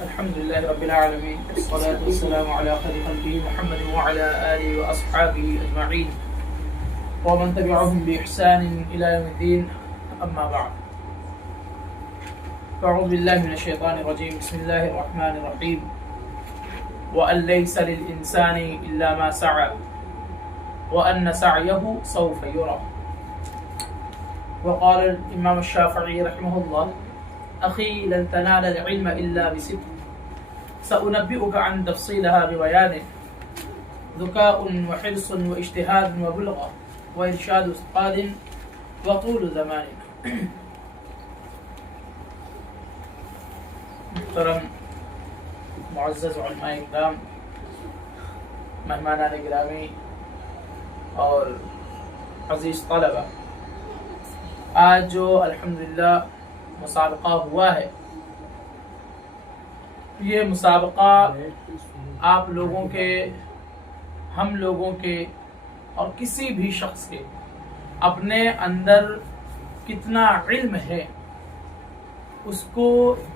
الحمد لله رب العالمين والصلاة والسلام على خير خلقه محمد وعلى آله وأصحابه أجمعين ومن تبعهم بإحسان إلى يوم الدين أما بعد فأعوذ بالله من الشيطان الرجيم بسم الله الرحمن الرحيم وأن ليس للإنسان إلا ما سعى وأن سعيه سوف يرى. وقال الإمام الشافعي رحمه الله أخي لن تنال العلم إلا بست سأنبئك عن تفصيلها ببيانه ذكاء وحرص واجتهاد وبلغة وإرشاد أستاذ وطول زمان. محترم معزز علماء اکرام، مہمانان گرامی اور عزیز طلبہ، آج جو الحمدللہ مسابقہ ہوا ہے، یہ مسابقہ آپ لوگوں کے، ہم لوگوں کے اور کسی بھی شخص کے اپنے اندر کتنا علم ہے اس کو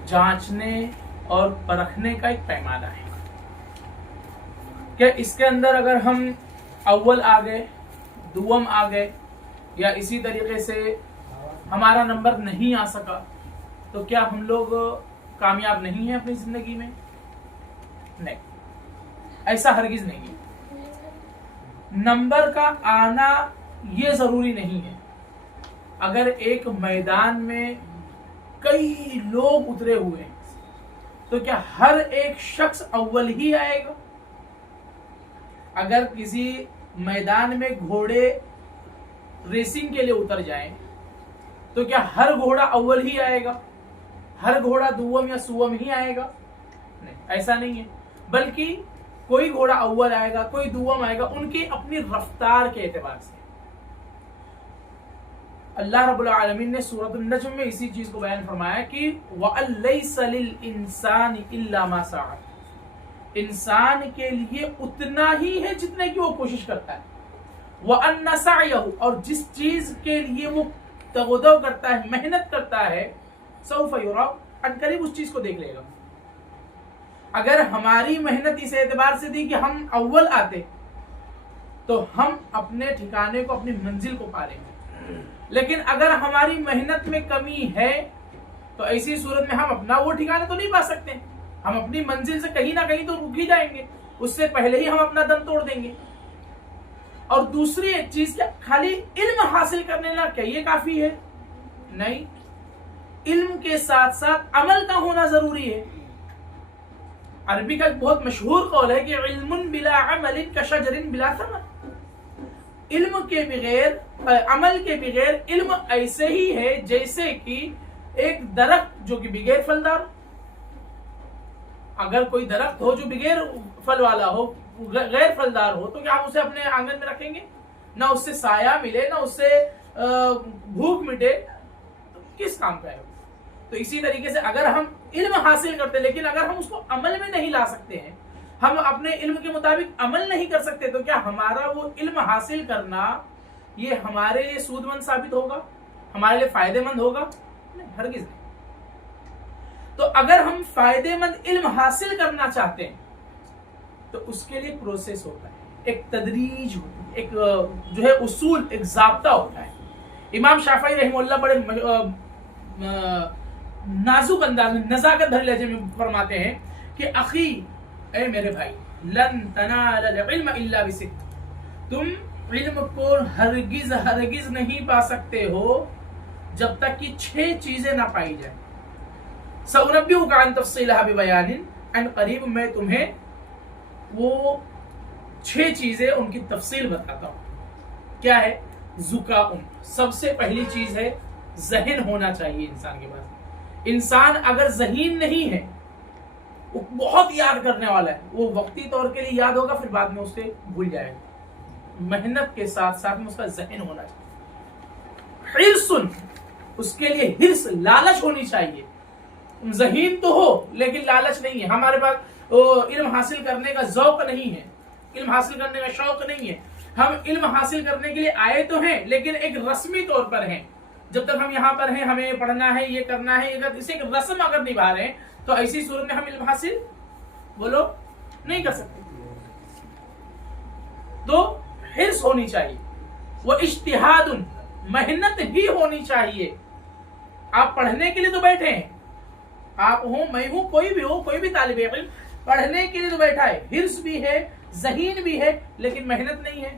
جانچنے اور پرکھنے کا ایک پیمانہ ہے کہ اس کے اندر اگر ہم اول آ گئے، دوم آ گئے، یا اسی طریقے سے ہمارا نمبر نہیں آ سکا تو کیا ہم لوگ کامیاب نہیں ہیں اپنی زندگی میں؟ نہیں، ایسا ہرگز نہیں ہے۔ نمبر کا آنا یہ ضروری نہیں ہے۔ اگر ایک میدان میں کئی لوگ اترے ہوئے ہیں تو کیا ہر ایک شخص اول ہی آئے گا؟ اگر کسی میدان میں گھوڑے ریسنگ کے لیے اتر جائیں تو کیا ہر گھوڑا اول ہی آئے گا؟ ہر گھوڑا دوم یا سوم ہی آئے گا؟ نہیں، ایسا نہیں ہے، بلکہ کوئی گھوڑا اول آئے گا، کوئی دوم آئے گا، ان کی اپنی رفتار کے اعتبار سے۔ اللہ رب العالمین نے سورۃ النجم میں اسی چیز کو بیان فرمایا کہ وَأَن لَيْسَ لِلْإِنسَانِ إِلَّا مَا سَعَى، انسان کے لیے اتنا ہی ہے جتنے کی وہ کوشش کرتا ہے۔ وَأَنَّ سَعْيَهُ، اور جس چیز کے لیے وہ تغدو کرتا ہے، محنت کرتا ہے، سوف یرا، عنقریب اس چیز کو دیکھ لے گا۔ اگر ہماری محنت اس اعتبار سے تھی کہ ہم اول آتے تو ہم اپنے ٹھکانے کو، اپنی منزل کو پا لیں گے، لیکن اگر ہماری محنت میں کمی ہے تو ایسی صورت میں ہم اپنا وہ ٹھکانا تو نہیں پا سکتے، ہم اپنی منزل سے کہیں نہ کہیں تو رک ہی جائیں گے، اس سے پہلے ہی ہم اپنا دم توڑ دیں گے۔ اور دوسری ایک چیز، کیا خالی علم حاصل کرنے لا کیا یہ کافی ہے؟ نہیں، علم کے ساتھ ساتھ عمل کا ہونا ضروری ہے۔ عربی کا ایک بہت مشہور قول ہے کہ علم بلا عمل کشجر بلا ثمر، علم کے بغیر، عمل کے بغیر علم ایسے ہی ہے جیسے کہ ایک درخت جو کہ بغیر پھلدار۔ اگر کوئی درخت ہو جو بغیر پھل والا ہو، غیر پھلدار ہو، تو کیا ہم اسے اپنے آنگن میں رکھیں گے؟ نہ اس سے سایہ ملے، نہ اس سے بھوک مٹے، تو کس کام کا ہے؟ تو اسی طریقے سے اگر ہم علم حاصل کرتے لیکن اگر ہم اس کو عمل میں نہیں لا سکتے ہیں، ہم اپنے علم کے مطابق عمل نہیں کر سکتے، تو کیا ہمارا وہ علم حاصل کرنا یہ ہمارے لیے سود مند ثابت ہوگا، ہمارے لیے فائدے مند ہوگا؟ نہیں، ہرگز نہیں۔ تو اگر ہم فائدے مند علم حاصل کرنا چاہتے ہیں تو اس کے لیے پروسیس ہوتا ہے، ایک تدریج ہوتی ہے، ایک جو ہے اصول، ایک ضابطہ ہوتا ہے۔ امام شافعی رحمہ اللہ بڑے نازک انداز میں، نزاکت بھرے لہجے میں فرماتے ہیں کہ اخی، اے میرے بھائی، لن تنال العلم الا بست، تم علم کو ہرگز ہرگز نہیں پا سکتے ہو جب تک کہ 6 چیزیں نہ پائی جائیں۔ سأنبئک عن تفصیلها ببیان، ان قریب میں تمہیں وہ 6 چیزیں ان کی تفصیل بتاتا ہوں۔ کیا ہے؟ ذکاء، سب سے پہلی چیز ہے ذہن ہونا چاہیے انسان کے پاس۔ انسان اگر ذہین نہیں ہے، وہ بہت یاد کرنے والا ہے، وہ وقتی طور کے لیے یاد ہوگا، پھر بعد میں اسے بھول جائے گا۔ محنت کے ساتھ ساتھ میں اس کا ذہن ہونا چاہیے۔ حرص، اس کے لیے حرص، لالچ ہونی چاہیے۔ ذہین تو ہو لیکن لالچ نہیں ہے، ہمارے پاس علم حاصل کرنے کا ذوق نہیں ہے، علم حاصل کرنے کا شوق نہیں ہے۔ ہم علم حاصل کرنے کے لیے آئے تو ہیں لیکن ایک رسمی طور پر ہیں، جب تک ہم یہاں پر ہیں ہمیں پڑھنا ہے، یہ کرنا ہے، اسے ایک رسم اگر نبھا رہے ہیں تو ایسی صورت میں ہم علم حاصل بولو نہیں کر سکتے. تو حرص ہونی چاہیے، وہ اجتہاد، محنت بھی ہونی چاہیے. آپ پڑھنے کے لیے تو بیٹھے ہیں، آپ ہوں میں ہوں کوئی بھی ہو، کوئی بھی طالب علم پڑھنے کے لیے تو بیٹھا ہے، حرص بھی ہے ذہین بھی ہے، لیکن محنت نہیں ہے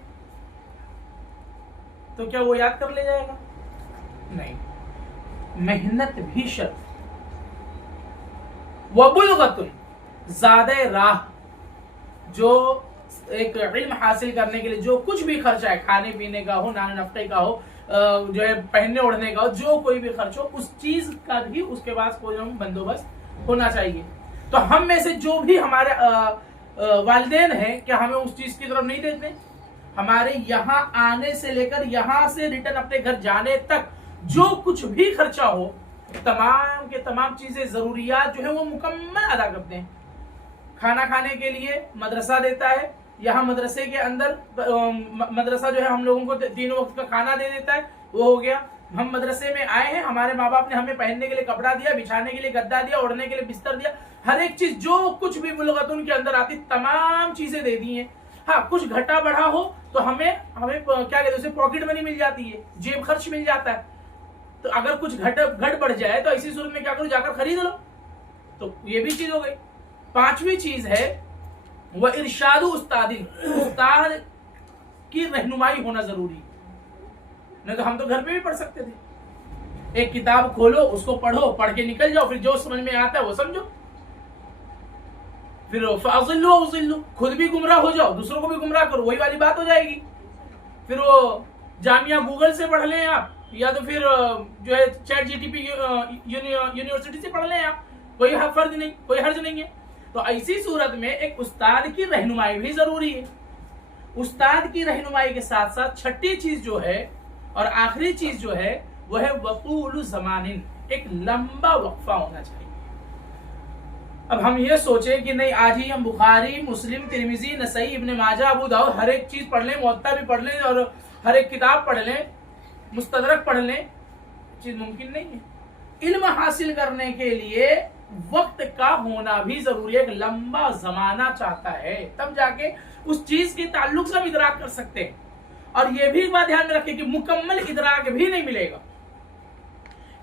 تو کیا وہ یاد کر لے جائے گا؟ نہیں، محنت بھی شرط. وبلغت، زیادہ راہ، جو ایک علم حاصل کرنے کے لیے جو کچھ بھی خرچہ ہے، کھانے پینے کا ہو، نان نفقے کا ہو، جو ہے پہننے اوڑھنے کا ہو، جو کوئی بھی خرچ ہو، اس چیز کا بھی اس کے پاس کوئی بندوبست ہونا چاہیے. تو ہم میں سے جو بھی ہمارے والدین ہیں، کیا ہمیں اس چیز کی طرف نہیں دیکھتے؟ ہمارے یہاں آنے سے لے کر یہاں سے ریٹرن اپنے گھر جانے تک جو کچھ بھی خرچہ ہو، تمام کے تمام چیزیں ضروریات جو ہے وہ مکمل ادا کرتے ہیں. کھانا کھانے کے لیے مدرسہ دیتا ہے، یہاں مدرسے کے اندر مدرسہ جو ہے ہم لوگوں کو 3 وقت کا کھانا دے دیتا ہے، وہ ہو گیا. ہم مدرسے میں آئے ہیں، ہمارے ماں باپ نے ہمیں پہننے کے لیے کپڑا دیا، بچھانے کے لیے گدا دیا، اوڑھنے کے لیے بستر دیا، ہر ایک چیز جو کچھ بھی بلغتن کے اندر آتی تمام چیزیں دے دی ہیں. ہاں کچھ گھٹا بڑھا ہو تو ہمیں کیا کہتے ہیں اسے پاکٹ منی مل جاتی ہے، جیب خرچ مل جاتا ہے. تو اگر کچھ گھٹ بڑھ جائے تو ایسی صورت میں کیا کرو، جا کر خرید لو. تو یہ بھی چیز ہو گئی. 5ویں چیز ہے وہ ارشاد استاد، استاد کی رہنمائی ہونا ضروری. نہیں تو ہم تو گھر پہ بھی پڑھ سکتے تھے، ایک کتاب کھولو، اس کو پڑھو، پڑھ کے نکل جاؤ، پھر جو سمجھ میں آتا ہے وہ سمجھو، پھر فاضلوا وضلوا، خود بھی گمراہ ہو جاؤ، دوسروں کو بھی گمراہ کرو، وہی والی بات ہو جائے گی. پھر وہ جامعہ گوگل سے پڑھ لیں آپ، یا تو پھر جو ہے Chat G T P university سے پڑھ لیں آپ، کوئی فرض نہیں، کوئی حرج نہیں ہے. تو ایسی صورت میں ایک استاد کی رہنمائی بھی ضروری ہے. استاد کی رہنمائی کے ساتھ ساتھ 6ٹھی چیز جو ہے اور آخری چیز جو ہے وہ ہے وطول زمان، ایک لمبا وقفہ ہونا چاہیے. اب ہم یہ سوچیں کہ نہیں آج ہی ہم بخاری، مسلم، ترمذی، نسائی، ابن ماجہ، ابو داؤد ہر ایک چیز پڑھ لیں، موطا بھی پڑھ لیں اور ہر ایک کتاب پڑھ لیں، مستدرک پڑھ لیں، چیز ممکن نہیں ہے. علم حاصل کرنے کے لیے وقت کا ہونا بھی ضروری ہے، ایک لمبا زمانہ چاہتا ہے، تب جا کے اس چیز کے تعلق سے ہم ادراک کر سکتے ہیں. اور یہ بھی ایک بات دھیان میں رکھیں کہ مکمل ادراک بھی نہیں ملے گا،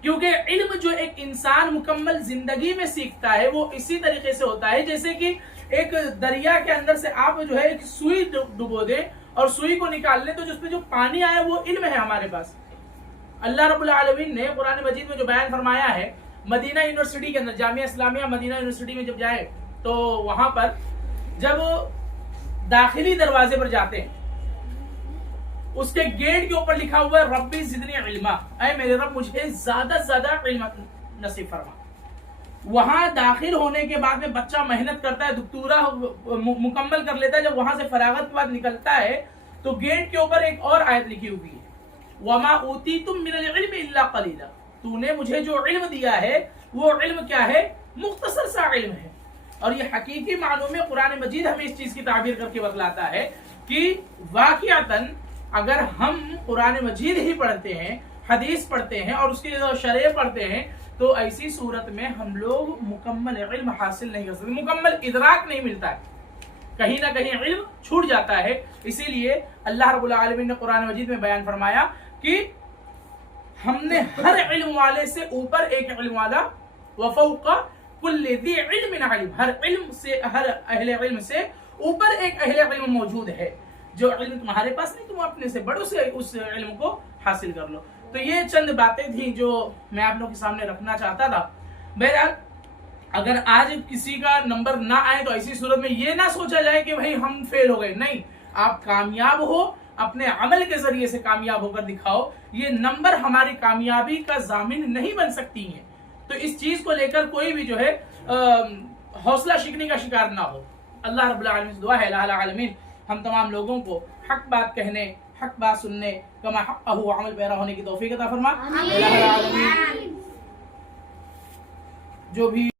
کیونکہ علم جو ایک انسان مکمل زندگی میں سیکھتا ہے وہ اسی طریقے سے ہوتا ہے جیسے کہ ایک دریا کے اندر سے آپ جو ہے ایک سوئی ڈبو دیں اور سوئی کو نکال لیں تو جس پہ جو پانی آیا وہ علم ہے ہمارے پاس. اللہ رب العالمین نے قرآن مجید میں جو بیان فرمایا ہے، مدینہ یونیورسٹی کے اندر، جامعہ اسلامیہ مدینہ یونیورسٹی میں جب جائے تو وہاں پر جب داخلی دروازے پر جاتے ہیں، اس کے گیٹ کے اوپر لکھا ہوا ہے ربی زدنی علما، اے میرے رب مجھے زیادہ سے زیادہ علم نصیب فرما. وہاں داخل ہونے کے بعد میں بچہ محنت کرتا ہے، دکتورا مکمل کر لیتا ہے، جب وہاں سے فراغت کے بعد نکلتا ہے تو گیٹ کے اوپر ایک اور آیت لکھی ہوئی ہے، وما اوتیتم من العلم الا قلیلا، تو نے مجھے جو علم دیا ہے وہ علم کیا ہے؟ مختصر سا علم ہے. اور یہ حقیقی معنوں میں قرآن مجید ہمیں اس چیز کی تعبیر کر کے بتلاتا ہے کہ واقعتاً اگر ہم قرآن مجید ہی پڑھتے ہیں، حدیث پڑھتے ہیں اور اس کی شرح پڑھتے ہیں تو ایسی صورت میں ہم لوگ مکمل علم حاصل نہیں کر سکتے، مکمل ادراک نہیں ملتا ہے، کہیں نہ کہیں علم چھوٹ جاتا ہے. اسی لیے اللہ رب العالمین نے قرآن مجید میں بیان فرمایا کہ ہم نے ہر علم والے سے اوپر ایک علم والا، وفوق کل ذی علم علیم، ہر علم سے، ہر اہل علم سے اوپر ایک اہل علم موجود ہے. جو علم تمہارے پاس نہیں تم اپنے سے بڑوں سے اس علم کو حاصل کر لو. تو یہ چند باتیں تھیں جو میں آپ لوگوں کے سامنے رکھنا چاہتا تھا. بہرحال اگر آج کسی کا نمبر نہ آئے تو ایسی صورت میں یہ نہ سوچا جائے کہ بھائی ہم فیل ہو گئے، نہیں، آپ کامیاب ہو، اپنے عمل کے ذریعے سے کامیاب ہو کر دکھاؤ. یہ نمبر ہماری کامیابی کا ضامن نہیں بن سکتی ہیں. تو اس چیز کو لے کر کوئی بھی جو ہے حوصلہ شکنی کا شکار نہ ہو. اللہ رب العالمین سے دعا ہے الہ العالمین ہم تمام لوگوں کو حق بات کہنے، حق بات سننے، کما حقہ عمل پیرا ہونے کی توفیق عطا فرما. الہ العالمین جو بھی